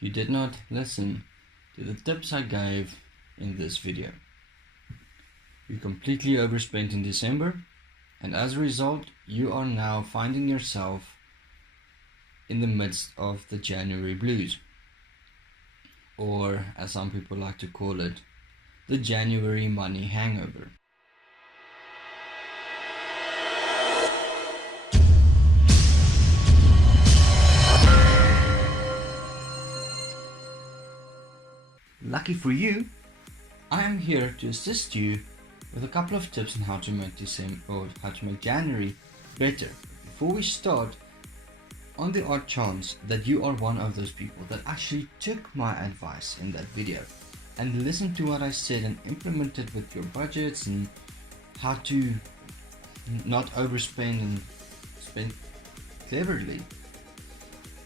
you did not listen to the tips I gave in this video. You completely overspent in December, and as a result, you are now finding yourself in the midst of the January blues, or as some people like to call it, the January money hangover. Lucky for you, I am here to assist you with a couple of tips on how to make January better. Before we start, on the odd chance that you are one of those people that actually took my advice in that video and listened to what I said and implemented with your budgets and how to not overspend and spend cleverly,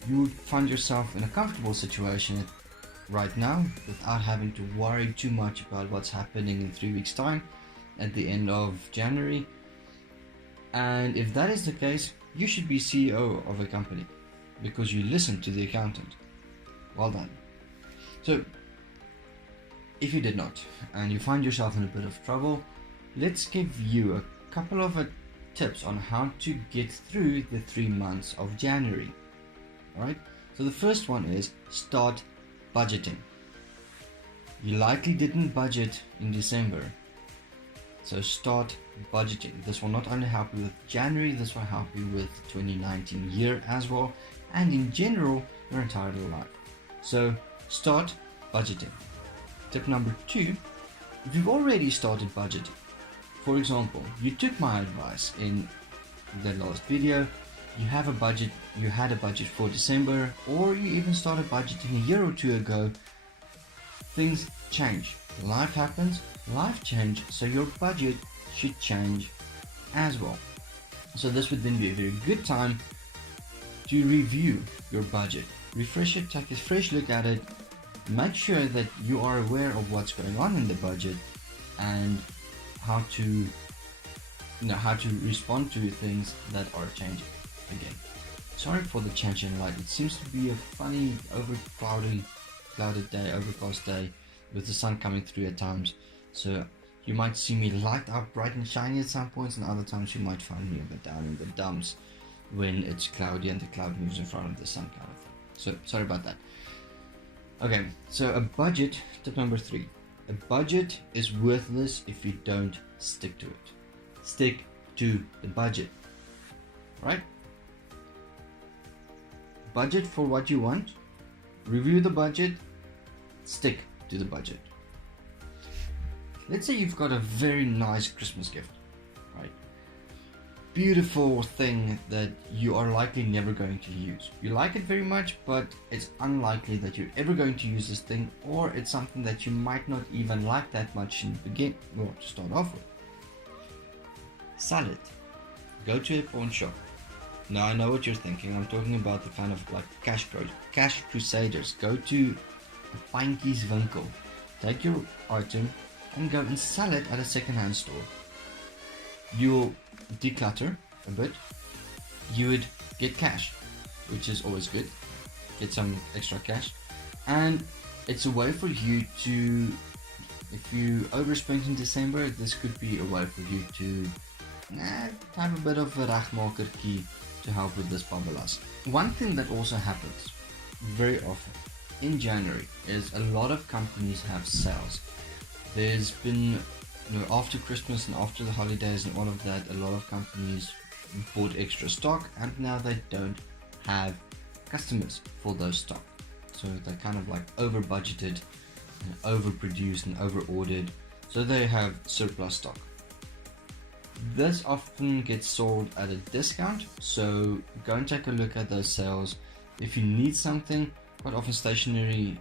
you would find yourself in a comfortable situation right now without having to worry too much about what's happening in 3 weeks time at the end of January. And if that is the case, you should be CEO of a company because you listened to the accountant. Well done. So if you did not and you find yourself in a bit of trouble, let's give you a couple of tips on how to get through the 3 months of January. Alright, so the first one is start budgeting. You likely didn't budget in December, so start budgeting. This will not only help you with January, this will help you with 2019 year as well, and in general your entire life. So start budgeting. Tip number 2, if you've already started budgeting, for example, you took my advice in the last video, you had a budget for December, or you even started budgeting a year or two ago, things change. Life happens, life changes, so your budget should change as well. So this would then be a very good time to review your budget, refresh it, take a fresh look at it, make sure that you are aware of what's going on in the budget and how to respond to things that are changing. Again, sorry for the change in light. It seems to be a funny, overcast day with the sun coming through at times. So you might see me light up bright and shiny at some points, and other times you might find me a bit down in the dumps when it's cloudy and the cloud moves in front of the sun kind of thing. So sorry about that. Okay, so a budget, tip number 3. A budget is worthless if you don't stick to it. Stick to the budget, right? Budget for what you want, review the budget, stick to the budget. Let's say you've got a very nice Christmas gift, right? Beautiful thing that you are likely never going to use. You like it very much, but it's unlikely that you're ever going to use this thing, or it's something that you might not even like that much to start off with. Sell it. Go to a pawn shop. Now I know what you're thinking. I'm talking about the kind of like cash crusaders. Go to a Pintjies winkel. Take your item and go and sell it at a second-hand store. You'll declutter a bit. You would get cash, which is always good. Get some extra cash. And it's a way for you to, if you overspent in December, this could be a way for you to have a bit of a regmakertjie to help with this babalas. One thing that also happens very often in January is a lot of companies have sales. There's been, after Christmas and after the holidays and all of that, a lot of companies bought extra stock and now they don't have customers for those stock. So they kind of like over budgeted, overproduced and over ordered, so they have surplus stock. This often gets sold at a discount, so go and take a look at those sales. If you need something, quite often stationery,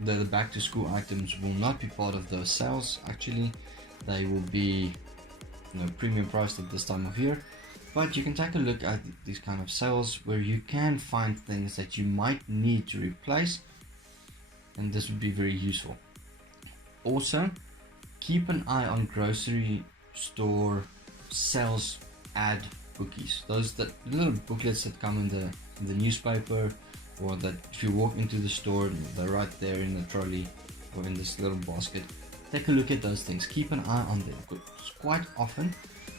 the back to school items will not be part of those sales. Actually, they will be premium priced at this time of year, but you can take a look at these kind of sales where you can find things that you might need to replace, and this would be very useful. Also, keep an eye on grocery store sales ad bookies, those little booklets that come in the newspaper or that if you walk into the store, they're right there in the trolley or in this little basket. Take a look at those things, keep an eye on them, because quite often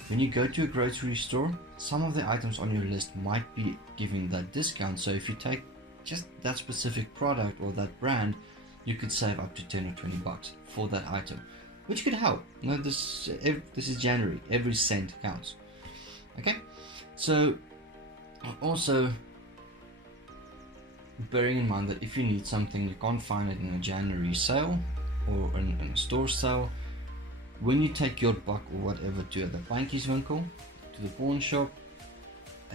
when you go to a grocery store, some of the items on your list might be giving that discount. So if you take just that specific product or that brand, you could save up to 10 or 20 bucks for that item, which could help. This is January, every cent counts. Okay, so also bearing in mind that if you need something, you can't find it in a January sale or in a store sale. When you take your buck or whatever to the bankierswinkel, to the pawn shop,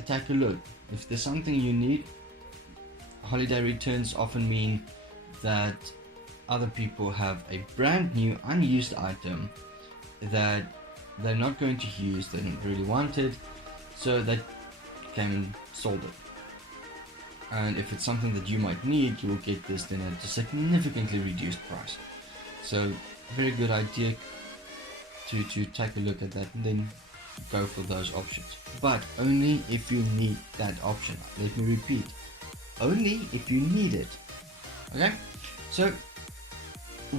take a look. If there's something you need, holiday returns often mean that other people have a brand new unused item that they're not going to use, they don't really want it, so they came and sold it. And if it's something that you might need, you will get this then at a significantly reduced price. So very good idea to take a look at that and then go for those options, but only if you need that option. Let me repeat, only if you need it. Okay, so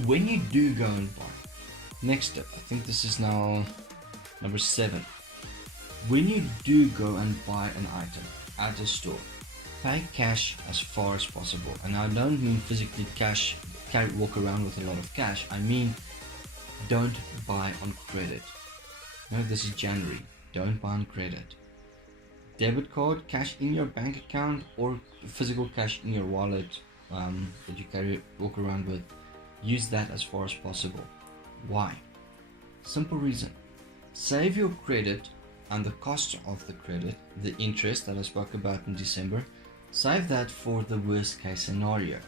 when you do go and buy, next step, I think this is now number 7. When you do go and buy an item at a store, pay cash as far as possible. And I don't mean physically cash, walk around with a lot of cash. I mean, don't buy on credit. No, this is January. Don't buy on credit. Debit card, cash in your bank account, or physical cash in your wallet that you walk around with. Use that as far as possible. Why? Simple reason. Save your credit and the cost of the credit, the interest that I spoke about in December. Save that for the worst case scenario.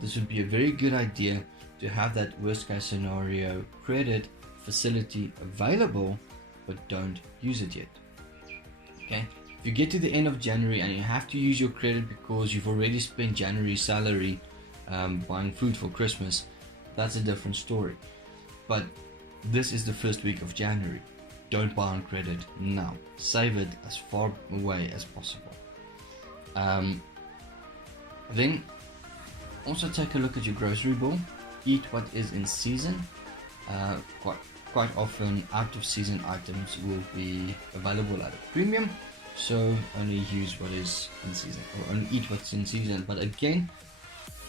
This would be a very good idea to have that worst case scenario credit facility available, but don't use it yet. Okay, if you get to the end of January and you have to use your credit because you've already spent January's salary buying food for Christmas, that's a different story. But this is the first week of January. Don't buy on credit now. Save it as far away as possible. Then also take a look at your grocery bill. Eat what is in season. Quite often out of season items will be available at a premium, so only use what is in season, or only eat what's in season, but again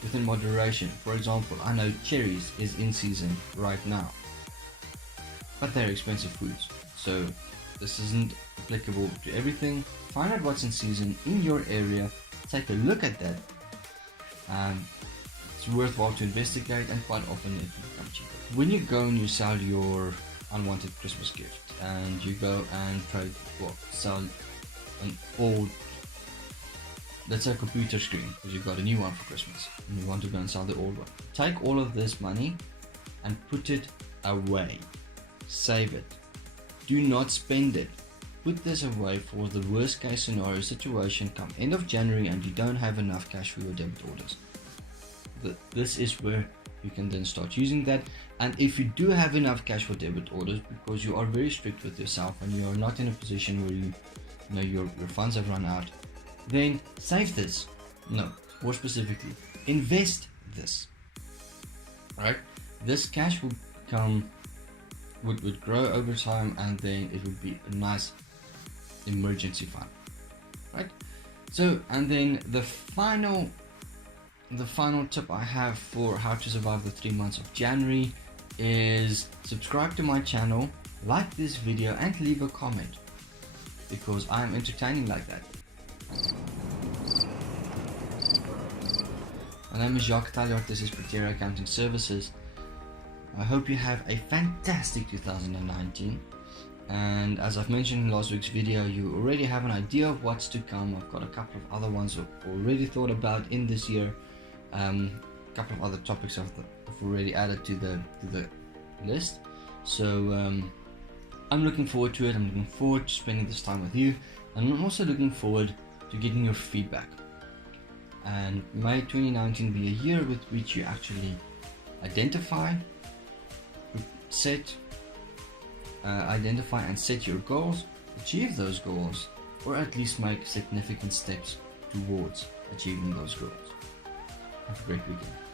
within moderation. For example, I know cherries is in season right now, but they're expensive foods, so this isn't applicable to everything. Find out what's in season in your area, take a look at that. It's worthwhile to investigate, and quite often it will become cheaper. When you go and you sell your unwanted Christmas gift, and you go and sell an old, let's say, computer screen, because you got a new one for Christmas and you want to go and sell the old one, take all of this money and put it away. Save it. Do not spend it. Put this away for the worst case scenario situation come end of January and you don't have enough cash for your debit orders. This is where you can then start using that. And if you do have enough cash for debit orders, because you are very strict with yourself and you are not in a position where you know your funds have run out, then save this. No, more specifically, invest this. Right? This cash will would grow over time, and then it would be a nice emergency fund. Right? So, and then the final tip I have for how to survive the 3 months of January is subscribe to my channel, like this video, and leave a comment, because I am entertaining like that. My name is Jacques Taljaard, this is Taljaard Accounting Services. I hope you have a fantastic 2019, and as I've mentioned in last week's video, you already have an idea of what's to come. I've got a couple of other ones I've already thought about in this year. A couple of other topics I've already added to the list, so I'm looking forward to it. I'm looking forward to spending this time with you, and I'm also looking forward to getting your feedback. And may 2019 be a year with which you actually identify and set your goals, achieve those goals, or at least make significant steps towards achieving those goals. Have a great weekend.